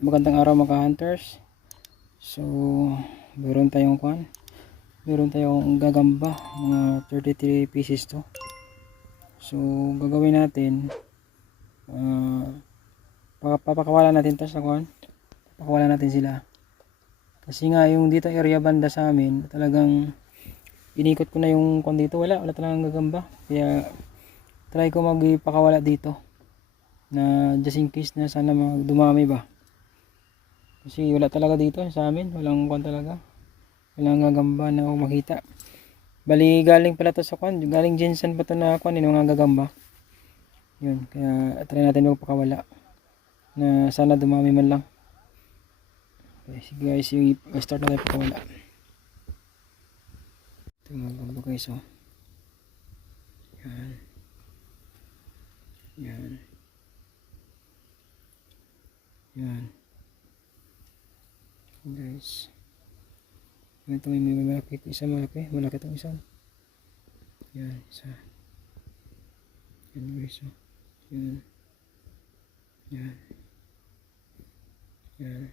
Magandang araw mga hunters. So, meron tayong gagamba, mga 33 pieces to. So, gagawin natin, papakawalan natin to sa papakawalan natin sila. Kasi nga yung dito area banda sa amin, talagang inikot ko na yung dito, wala talagang gagamba. Kaya try ko magpakawala dito na just in case na sana dumami ba. Kasi wala talaga dito sa amin, walang talaga. Walang gagamba na makita. Bali galing pala to sa galing Jensen pa to na yung mga gagamba. Yun, kaya try natin magpakawala na sana dumami man lang. Okay, sige guys, start na tayo pakawala. Ito yung mga gagamba guys, oh. Yan. Yan. Yan. Guys, ito may malaki, malaki itong isa. Yan, isa. Yan guys, oh. Yan. Yan. Yan.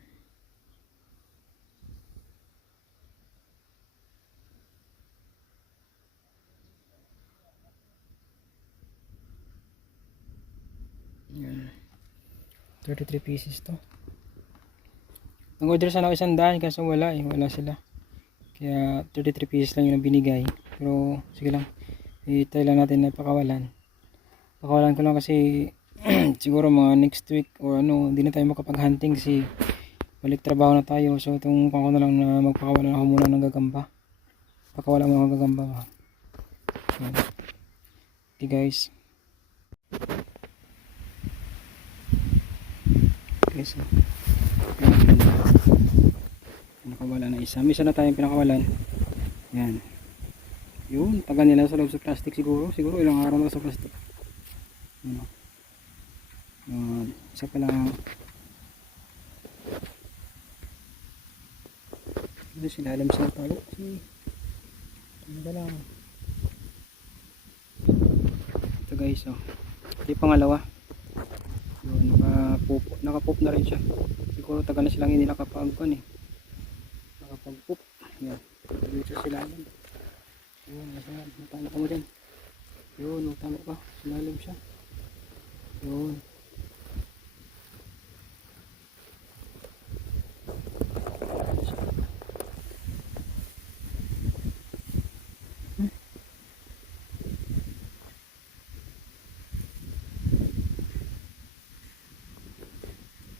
Yan. 33 pieces to. Nag-order sana ako 100 kaso wala sila. Kaya 33 pieces lang yung binigay. Pero sige lang, i-try lang natin na pakawalan ko lang kasi siguro mga next week or hindi na tayo makapag-hunting kasi balik trabaho na tayo. So itong ko na lang na magpakawalan ako muna ng gagamba, pakawala mga gagamba ba. Okay guys, so nakawala na isa na tayong pinakawalan. Yan, yun, taga nila sa loob sa plastic, siguro ilang araw na sa plastic. Isa pa lang. Ito sila, alam sila palo ano lang ito guys, oh. Ito yung pangalawa. Yun, nakapop na rin siya. Siguro taga na silang hindi nakapag-poop. Yan, dito sila yan. Yun, matama ka mo din. Yun, matama ka, sinalim siya. Yun.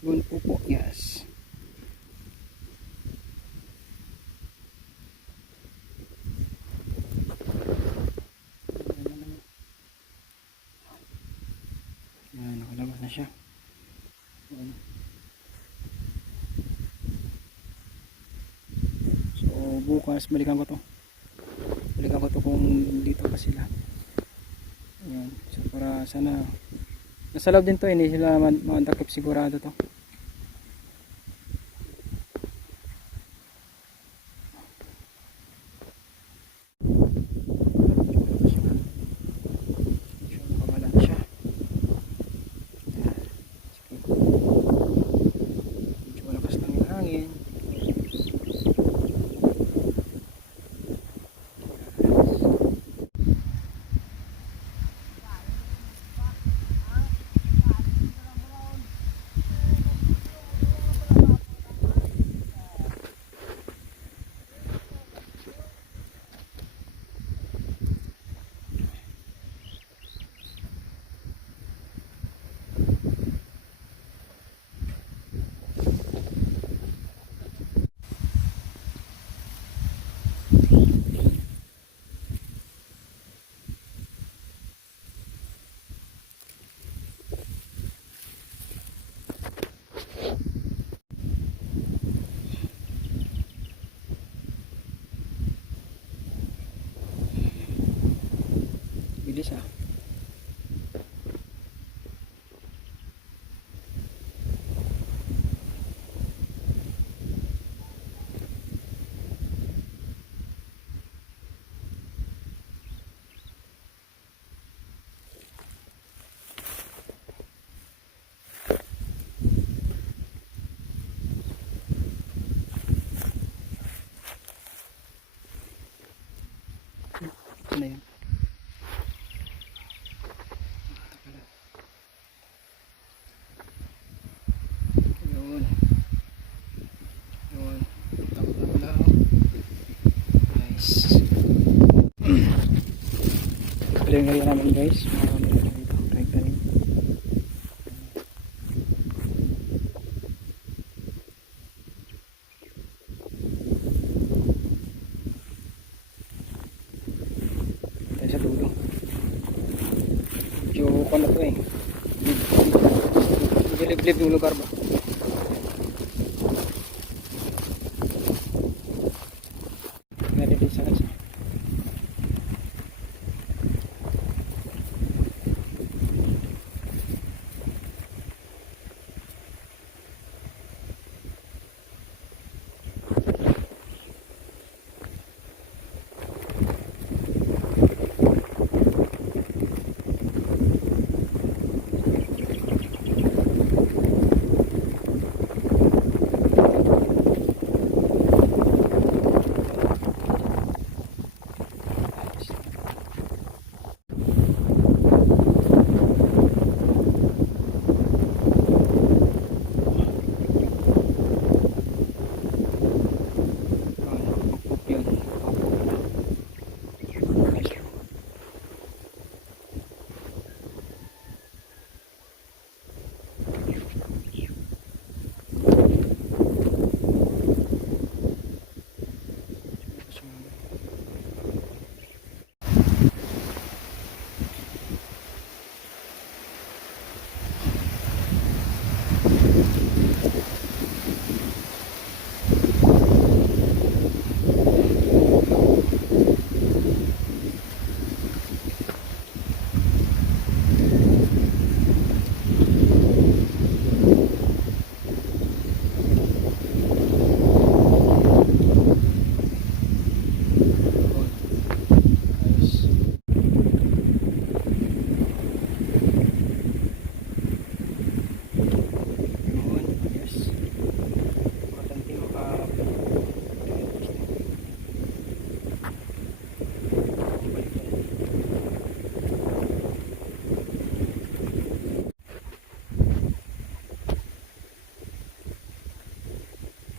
Yun po, yes. Yan, nakalabas na siya. So bukas balikan ko to kung dito pa sila. Yan, so para sana nasa loob din to, hindi sila matakip, sigurado to. yung area namin guys. Marami na dito. Tanim. Tayo sa dulo. Medyo na to eh. Medyo liblib yung lugar ba. Meron din sa kasi.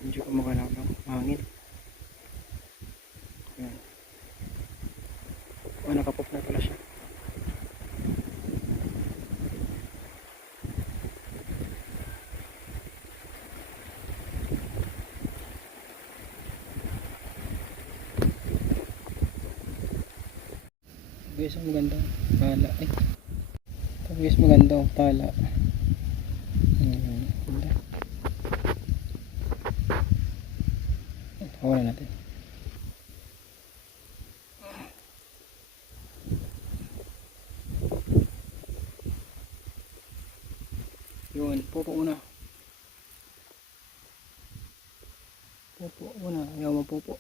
Medyo kumagalaw ng hangin. Ayan. O, nakapop na pala siya. Guys, ang magandang pala. Ito guys, magandang pala. Ganda. Wala natin. Yun, pupo una. Pupo una, ayaw mapupo.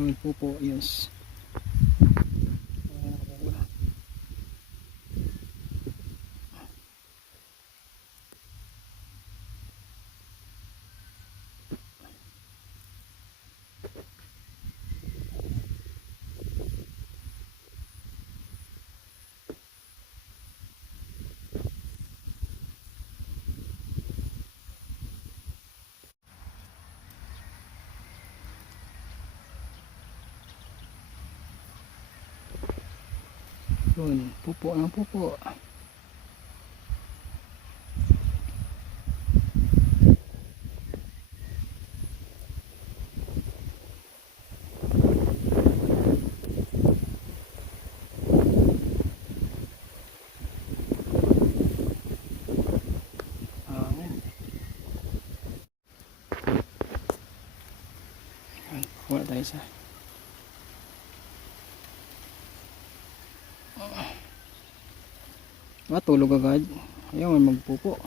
Yun, pupo, yes. Yun, pupo ng pupo. Wala tayo isa. Matulog agad. Ayaw man magpupo.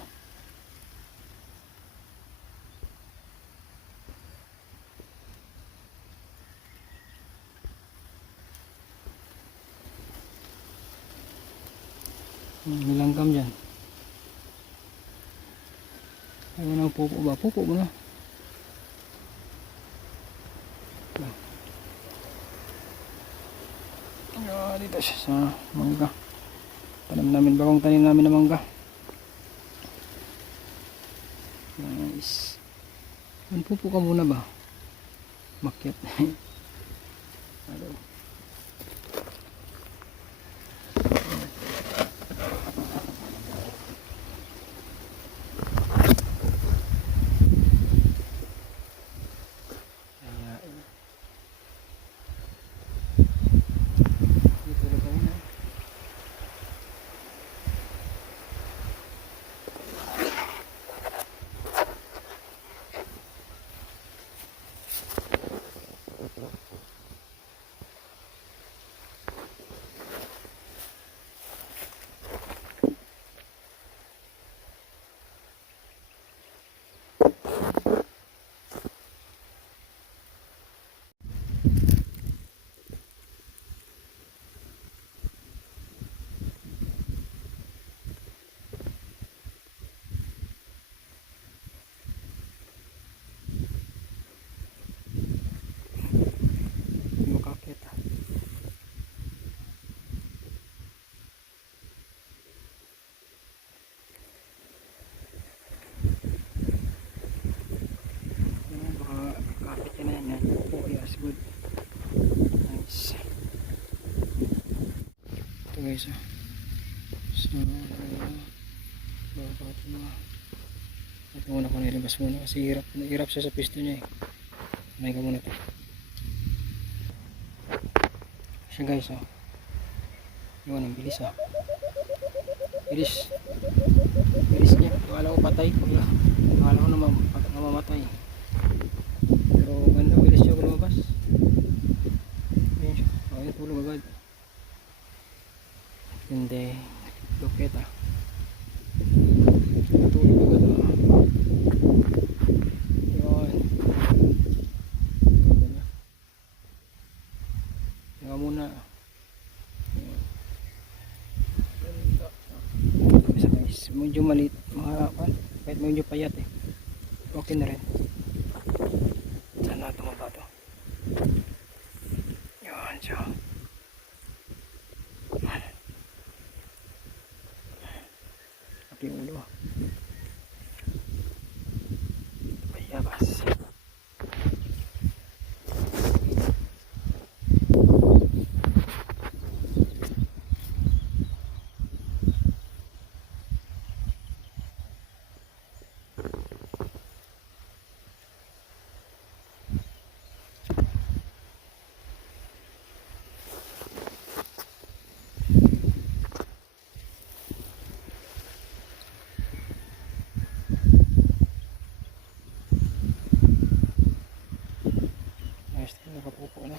Nilanggam dyan. Ayaw na pupo ba? Pupo mo na. Dito siya sa mangga. Tanim namin, bagong tanim namin ng mangga. Nice. Pupo ka muna ba? Makyat. Hello. Good. Nice. Ito guys, so ito muna ko nilabas muna kasi hirap siya sa pisto niya eh. May ka muna ito siya guys. Yun, ang bilis bilis niya. Akala ko patay, akala ko namamatay, pero ganda, bilis siya lumabas. Ayun siya, ayun, tulog agad. Hindi lukit tulog agad yun. Nga muna medyo maliit kahit medyo payat eh, okay na rin. Sana tumaba to. Yun siya. Api ulo bayabas. Nakapupo na.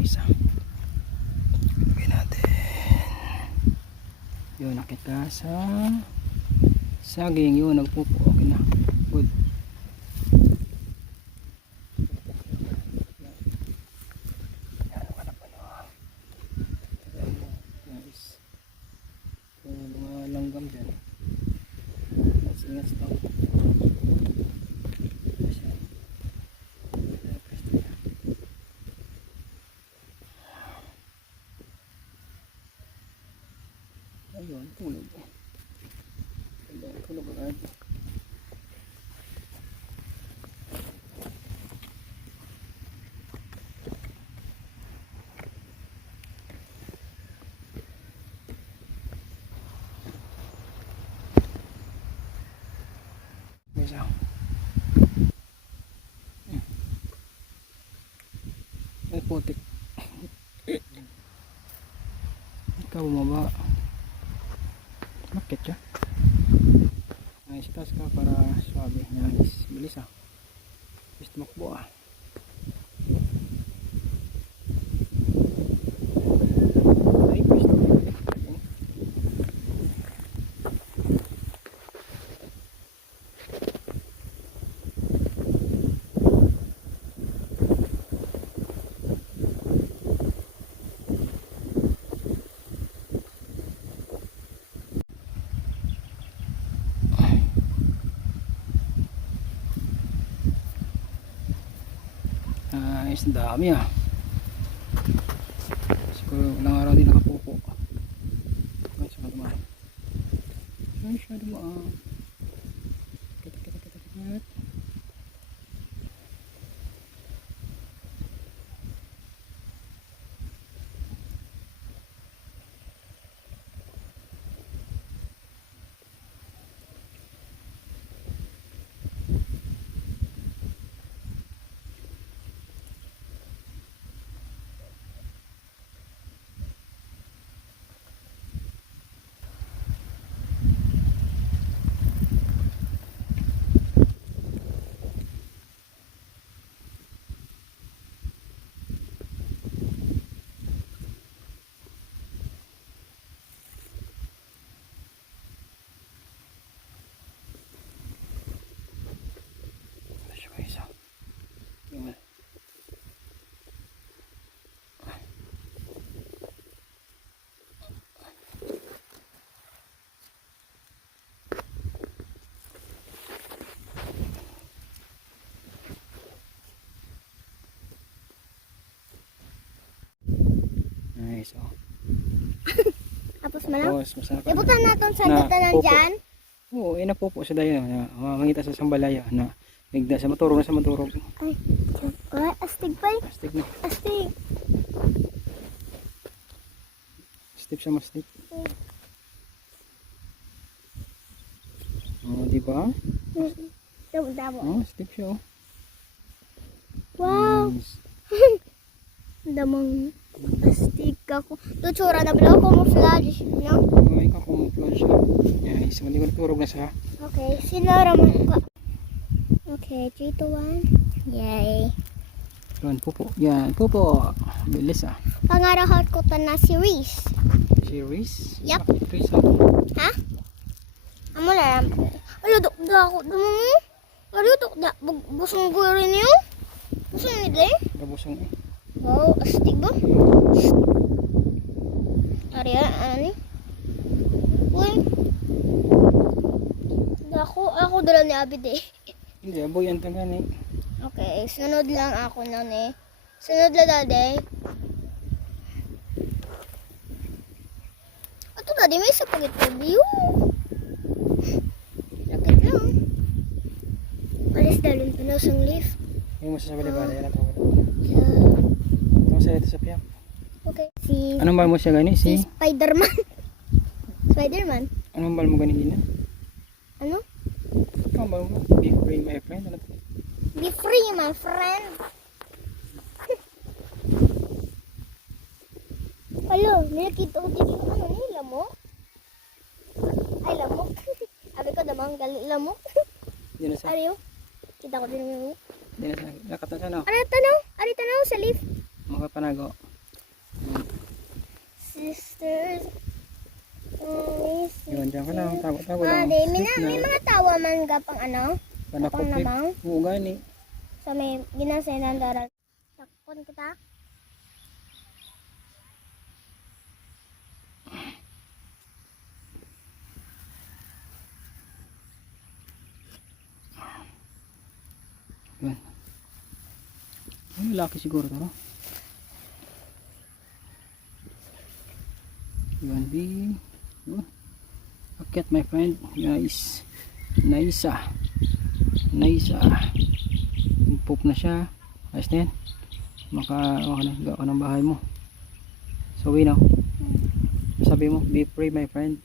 Isa lagay natin yun, nakita sa saging yun, nagpupo, okay na, good. Yan, wala pa na nice. Yung mga langgam dyan ingat lang. Ayun, tulog. Tulog agad. isa. Ay, putik. Ikaw bumaba. Bakit siya? Ay, sa taas ka para swabe. Yan, bilis ah. Bilis tumakbo ah. Ay, pwesto. Ayos, ang dami ah. Siguro ilang araw din nakapupo. Ay, siya dumaan. Ay, siya dumaan. Kita. Nice, oh. Tapos man lang. Tapos, masarap. Ibutan natin sa Na, datanan pupo. dyan. Oo, napupo siya dahil mangita sa sambalaya na nagda sa maturog na sa maturog. Ay, astig pa eh. Astig na. Astig. Step siya mastig. Oh, di ba? Dabo. Oh, step siya, oh. Wow. Nice. Damang astig ako. Tutsura na pala camouflage. No? Ay, kakumuplan siya. Nice. Mali ko naturog na siya. Okay, sinaraman ko. Okay, 3, 2, 1. Yay. Yan, pupo. Yan, pupo. Bilis ah. Pangarahat ko ta na si Reese. Series? Yup. Series ah. Ha? Amo lang. Alo, dokda ako. Dumang. Alo, dokda. Busong ko rin yun. Busong yun din. Gabusong eh. Wow, astig ba? Arya, ano ni? Uy. Ako dala ni Abid eh. Hindi, aboy ang tagan eh. Okay, sunod lang ako na eh. Sunod lang dade. Ato dade, may isa pag interview. Lakit lang. Alis dalon pa na sang lift. Yung masasabi na ba? Yan ang tawag. Yeah. Kamusta ito sa piyak? Okay. Si Anong bal mo siya gani? Si? Spider-Man. Spider-Man? Anong bal mo gani din? Ano? Anong bal mo? Be free my friend. Ano to? Be free, my friend. Hello, nakita ko dito yung ano ni lamok. Ay, lamok. Sabi ko damang galing lamok. Hindi na sa. Ariyo, kita ko din yung lamok. Hindi na sa. Nakata siya no? Ari tanaw sa lift. Makapanago. Sisters. Yun, dyan ka lang. Tago lang. Ade, may mga tawa man gapang ano. Panakot Gapang eh. nabang. Oo gani. Sa may ginasenan darat. Takpon kita. Yan. Ay, laki siguro to, no? Yan, B. Oh. Akyat, my friend. Nice. Nice ah. Nice ah. Poop na siya. Ayos na yan. Gawa ka ng bahay mo. So, we know. Sabi mo, be free, my friend.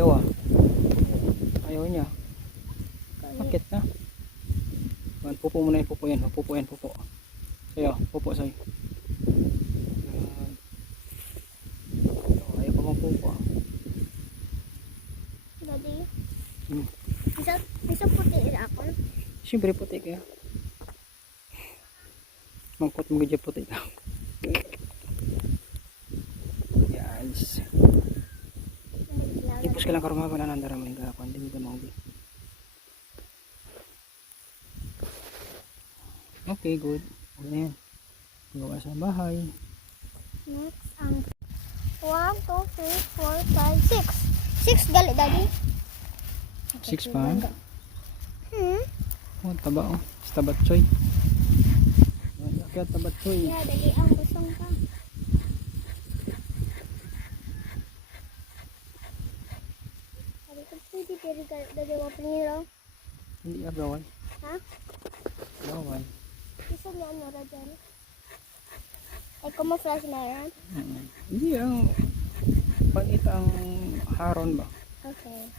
Ayaw ah. Ayaw niya. Bakit na? Man, pupo muna yung pupo yan. Pupo yan, pupo. Sayo, pupo sa'yo. Ayaw pa mong pupo ah. Daddy. Hmm. Isa puti ako. Siyempre puti kaya. Mangkot mo gadya puti ka. Yes. Tipos ka lang karumah na nandara mo yung gapon. Hindi mo di. Okay, good. Okay na yan. Gawa sa bahay. Next, ang 1, 2, 3, 4, 5, 6. 6 gali, Daddy. 6 pa. Oh, taba oh. Tabat choy. Kaya tabat choy. Yeah, Daddy, ang busong ka. Daddy, kung pwede diri ka, Daddy, wapin Hindi agawal. Ha? Agawal. Isa niya ano ra dyan? Ay, camouflage na yan? Hindi ang pangita ang haron ba? Okay.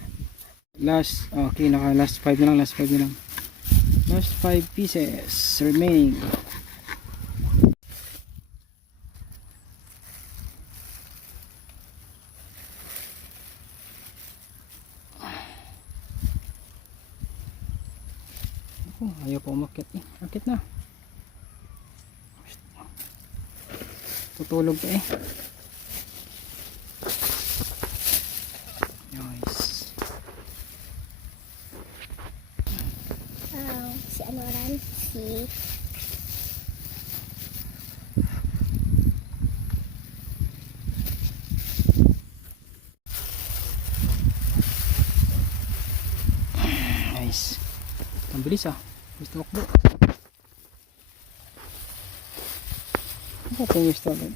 Last, okay, naka last 5 na lang, last 5 na lang. Last 5 pieces remaining. Oh, ayaw pa umakit eh. Akit na. Tutulog ka eh. Nice. Si ano ran? Si... Nice. Ang bilis ah. Gusto makbo. Ano pa yung gusto agad?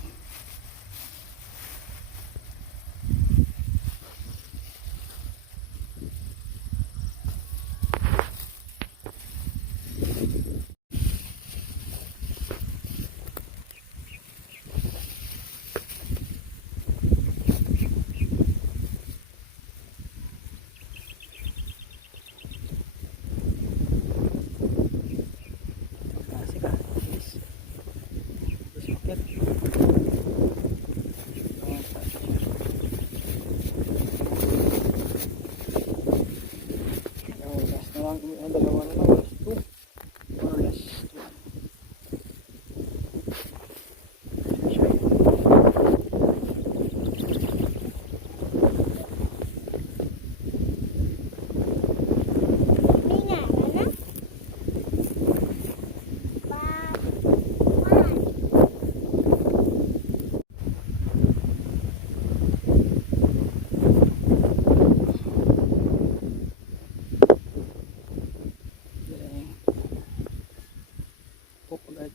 Dalawa na lang, last 2 or last 2. Hindi na, ano? Pupagad.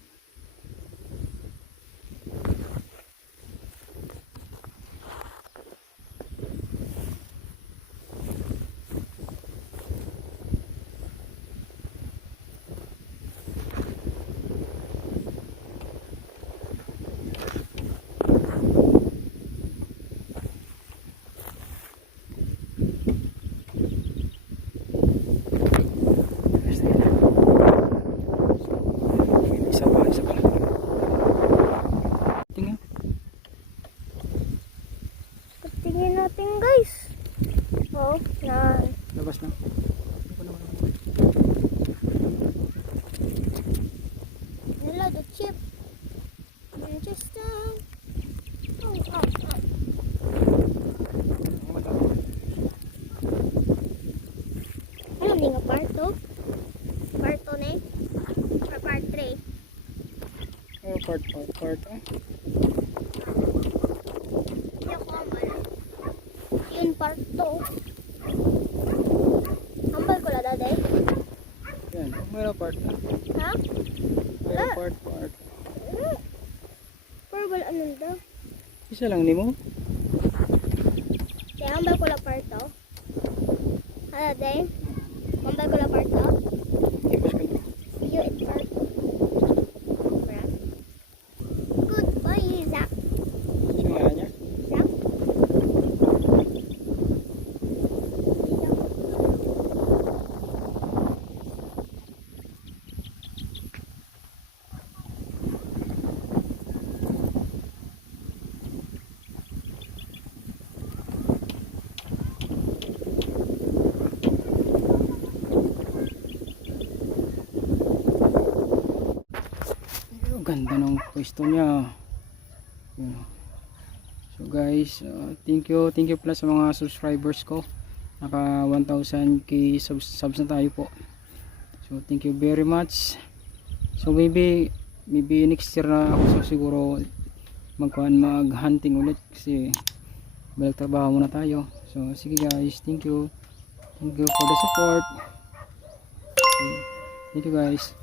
Isa pa lang. Tingnan. Tingin natin, guys. Oh, na. Labas na. Nila, the chip. Manchester. Oh. Ano din nga part 2? Part 2 na eh? Or part 3? Oh, part. Hindi ako ambal. Yun part 2. Ambal ko la daday. Yan, mayroon part na. Ha? Mayroon part. Purple ano daw? Isa lang ni mo. Kaya ambal ko la part 2. Hala day? Ambal ko la part 2. Ibas ka na. See you in part 2. Goodbye, Zach. Singalan niya. Zach? Ganda ng pwesto niya. Yun. So guys, thank you pala sa mga subscribers ko. Naka 1000k subs na tayo po. So thank you very much. So maybe next year na ako siguro mag-hunting ulit kasi balik trabaho muna tayo. So sige guys, thank you for the support. Okay. Thank you guys.